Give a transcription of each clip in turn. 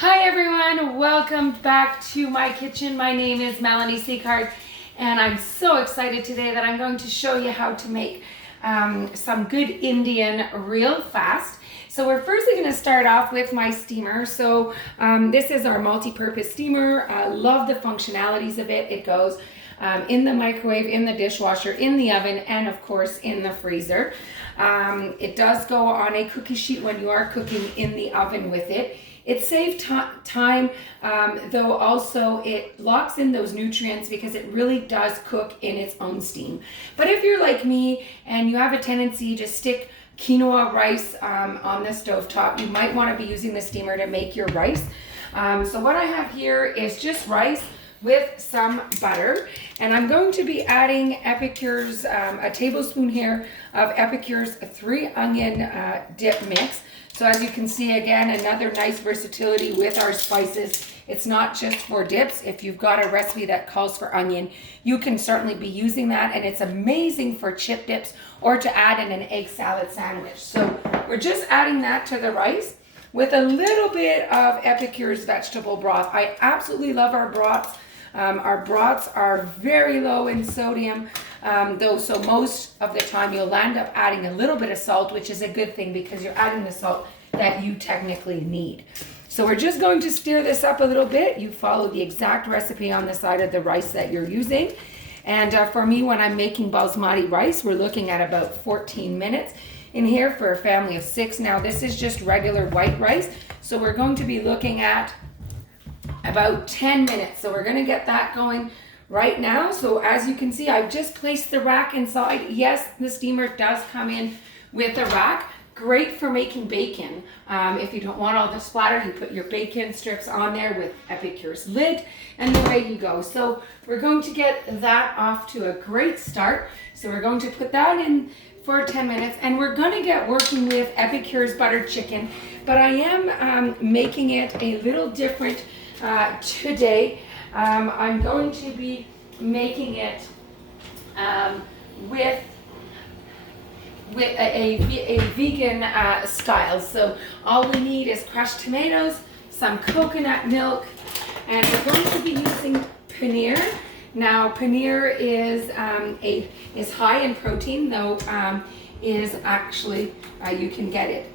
Hi everyone, welcome back to my kitchen. My name is Melanie Seacard and I'm so excited today that I'm going to show you how to make some good Indian real fast. So we're firstly going to start off with my steamer. So this is our multi-purpose steamer. I love the functionalities of it. It goes in the microwave, in the dishwasher, in the oven, and of course in the freezer. It does go on a cookie sheet when you are cooking in the oven with it. It saves time, though also it locks in those nutrients because it really does cook in its own steam. But if you're like me and you have a tendency to stick quinoa rice on the stovetop, you might want to be using the steamer to make your rice. So what I have here is just rice with some butter, and I'm going to be adding Epicure's, a tablespoon here of Epicure's 3-onion dip mix. So as you can see, again, another nice versatility with our spices. It's not just for dips. If you've got a recipe that calls for onion, you can certainly be using that, and it's amazing for chip dips or to add in an egg salad sandwich. So we're just adding that to the rice with a little bit of Epicure's vegetable broth. I absolutely love our broths. Our broths are very low in sodium, though, so most of the time you'll end up adding a little bit of salt, which is a good thing because you're adding the salt that you technically need. So we're just going to stir this up a little bit. You follow the exact recipe on the side of the rice that you're using. And for me, when I'm making basmati rice, we're looking at about 14 minutes in here for a family of 6. Now this is just regular white rice, so we're going to be looking at about 10 minutes. So we're going to get that going right now. So as you can see, I've just placed the rack inside. Yes, the steamer does come in with a rack. Great for making bacon. If you don't want all the splatter, you put your bacon strips on there with Epicure's lid, and away you go. So we're going to get that off to a great start. So we're going to put that in for 10 minutes, and we're going to get working with Epicure's buttered chicken, but I am making it a little different today. I'm going to be making it with a vegan style. So all we need is crushed tomatoes, some coconut milk, and we're going to be using paneer. Now paneer is high in protein, though is actually you can get it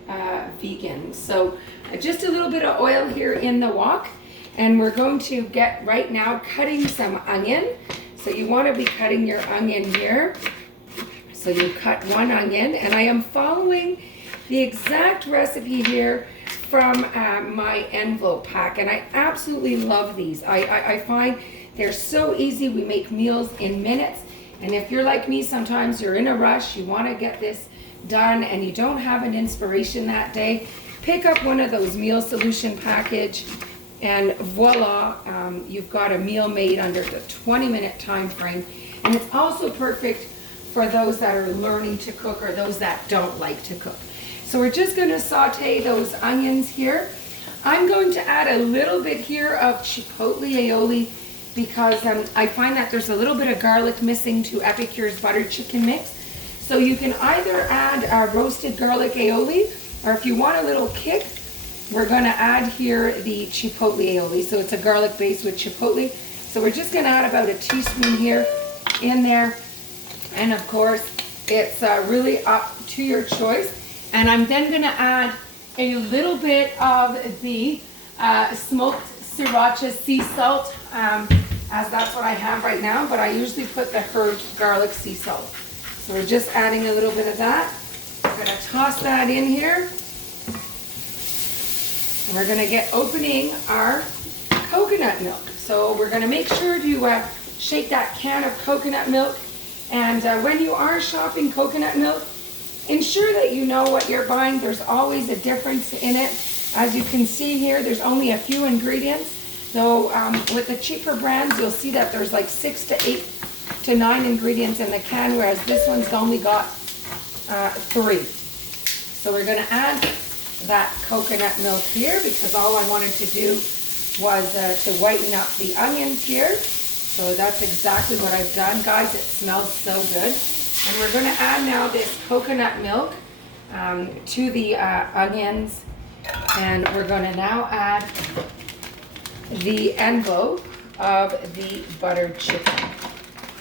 vegan. So just a little bit of oil here in the wok. And we're going to get right now cutting some onion. So you want to be cutting your onion here. So you cut one onion, and I am following the exact recipe here from my envelope pack, and I absolutely love these. I find they're so easy. We make meals in minutes, and if you're like me, sometimes you're in a rush, you want to get this done, and you don't have an inspiration that day, pick up one of those meal solution package, and voila, you've got a meal made under the 20-minute time frame. And it's also perfect for those that are learning to cook or those that don't like to cook. So we're just going to saute those onions here. I'm going to add a little bit here of chipotle aioli because I find that there's a little bit of garlic missing to Epicure's buttered chicken mix. So you can either add roasted garlic aioli, or if you want a little kick, we're going to add here the chipotle aioli. So it's a garlic base with chipotle. So we're just going to add about a teaspoon here in there. And of course, it's really up to your choice. And I'm then going to add a little bit of the smoked sriracha sea salt, as that's what I have right now. But I usually put the herb garlic sea salt. So we're just adding a little bit of that. I'm going to toss that in here. And we're going to get opening our coconut milk. So we're going to make sure to shake that can of coconut milk. And when you are shopping coconut milk, ensure that you know what you're buying. There's always a difference in it. As you can see here, there's only a few ingredients. So with the cheaper brands, you'll see that there's like 6 to 8 to 9 ingredients in the can, whereas this one's only got 3. So we're going to add that coconut milk here because all I wanted to do was to whiten up the onions here. So that's exactly what I've done. Guys, it smells so good. And we're going to add now this coconut milk to the onions And we're going to now add the envelope of the buttered chicken.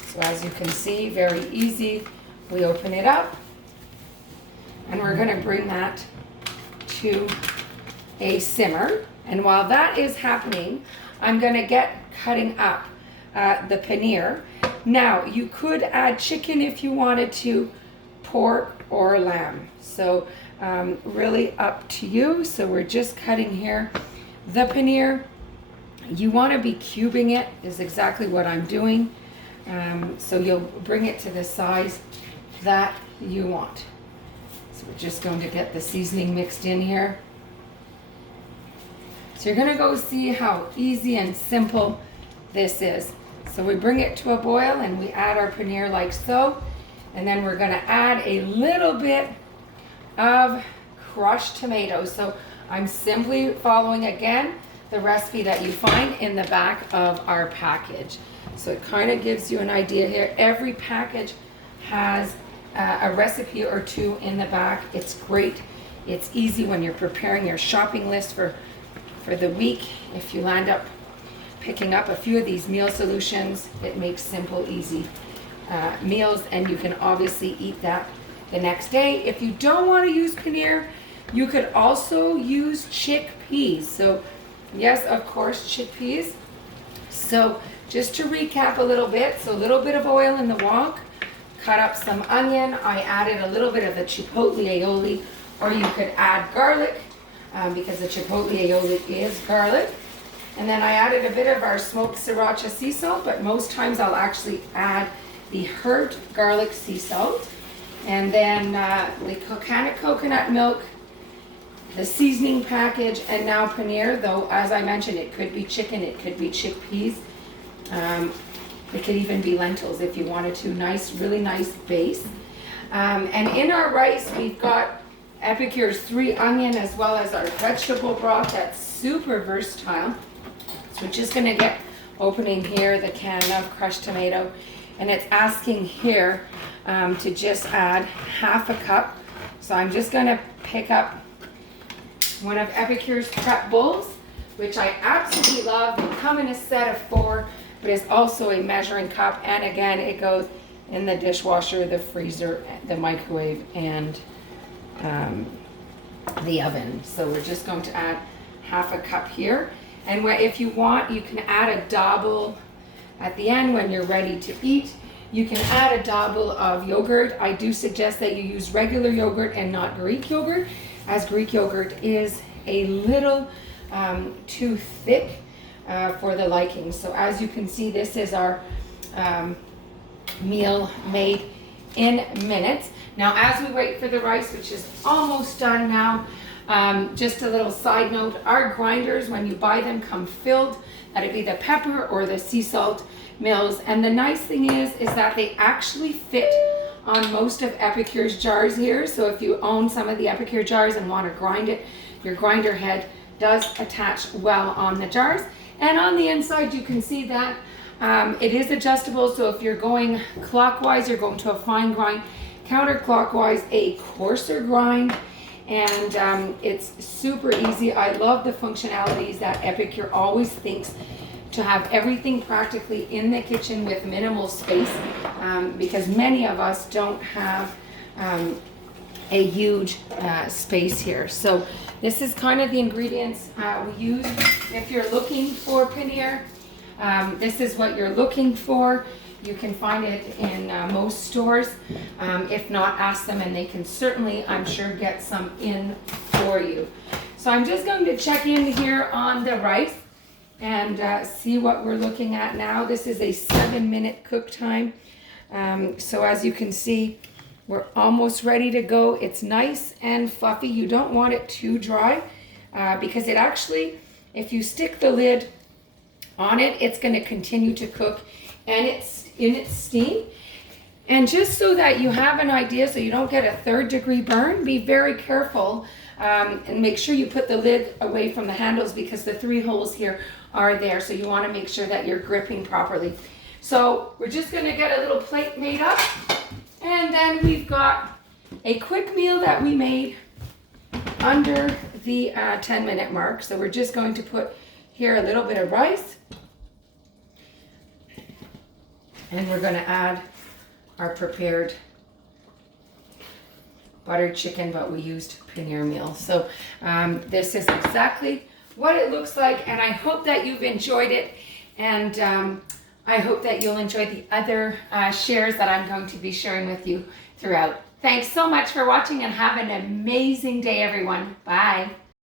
So as you can see, very easy. We open it up and we're going to bring that to a simmer. And while that is happening, I'm going to get cutting up the paneer. Now, you could add chicken if you wanted to, pork or lamb. So really up to you. So we're just cutting here the paneer. You want to be cubing it is exactly what I'm doing. So you'll bring it to the size that you want. So we're just going to get the seasoning mixed in here. So you're going to go see how easy and simple this is. So we bring it to a boil and we add our paneer like so. And then we're going to add a little bit of crushed tomatoes. So I'm simply following again the recipe that you find in the back of our package. So it kind of gives you an idea here. Every package has a recipe or two in the back. It's great. It's easy when you're preparing your shopping list for the week. If you land up picking up a few of these meal solutions, it makes simple, easy meals, and you can obviously eat that the next day. If you don't want to use paneer, you could also use chickpeas. So yes, of course, chickpeas. So just to recap a little bit, so a little bit of oil in the wok, cut up some onion. I added a little bit of the chipotle aioli, or you could add garlic because the chipotle aioli is garlic. And then I added a bit of our smoked sriracha sea salt, but most times I'll actually add the herb garlic sea salt. And then the canned coconut milk, the seasoning package, and now paneer, though as I mentioned, it could be chicken, it could be chickpeas, it could even be lentils if you wanted to. Nice, really nice base. And in our rice, we've got Epicure's 3 onion as well as our vegetable broth that's super versatile. So we're just going to get opening here the can of crushed tomato, and it's asking here to just add half a cup. So I'm just going to pick up one of Epicure's prep bowls, which I absolutely love. They come in a set of 4, but it's also a measuring cup, and again it goes in the dishwasher, the freezer, the microwave, and the oven. So we're just going to add half a cup here, and if you want, you can add a dabble at the end when you're ready to eat. You can add a dabble of yogurt. I do suggest that you use regular yogurt and not Greek yogurt, as Greek yogurt is a little too thick for the liking. So as you can see, this is our meal made in minutes. Now as we wait for the rice, which is almost done now, just a little side note, our grinders, when you buy them, come filled. That'd be the pepper or the sea salt mills. And the nice thing is that they actually fit on most of Epicure's jars here. So if you own some of the Epicure jars and want to grind it, your grinder head does attach well on the jars. And on the inside, you can see that it is adjustable. So if you're going clockwise, you're going to a fine grind, counterclockwise, a coarser grind. And it's super easy. I love the functionalities that Epicure always thinks to have everything practically in the kitchen with minimal space, because many of us don't have a huge space here. So this is kind of the ingredients we use. If you're looking for paneer, this is what you're looking for. You can find it in most stores. If not, ask them and they can certainly, I'm sure, get some in for you. So I'm just going to check in here on the rice and see what we're looking at now. This is a 7-minute cook time. So as you can see, we're almost ready to go. It's nice and fluffy. You don't want it too dry because it actually, if you stick the lid on it, it's going to continue to cook and it's in its steam. And just so that you have an idea, so you don't get a 3rd-degree burn, be very careful and make sure you put the lid away from the handles because the 3 holes here are there. So you want to make sure that you're gripping properly. So we're just going to get a little plate made up, and then we've got a quick meal that we made under the 10-minute mark. So we're just going to put here a little bit of rice. And we're going to add our prepared buttered chicken, but we used paneer meal. So this is exactly what it looks like, and I hope that you've enjoyed it, and I hope that you'll enjoy the other shares that I'm going to be sharing with you throughout. Thanks so much for watching, and have an amazing day, everyone. Bye.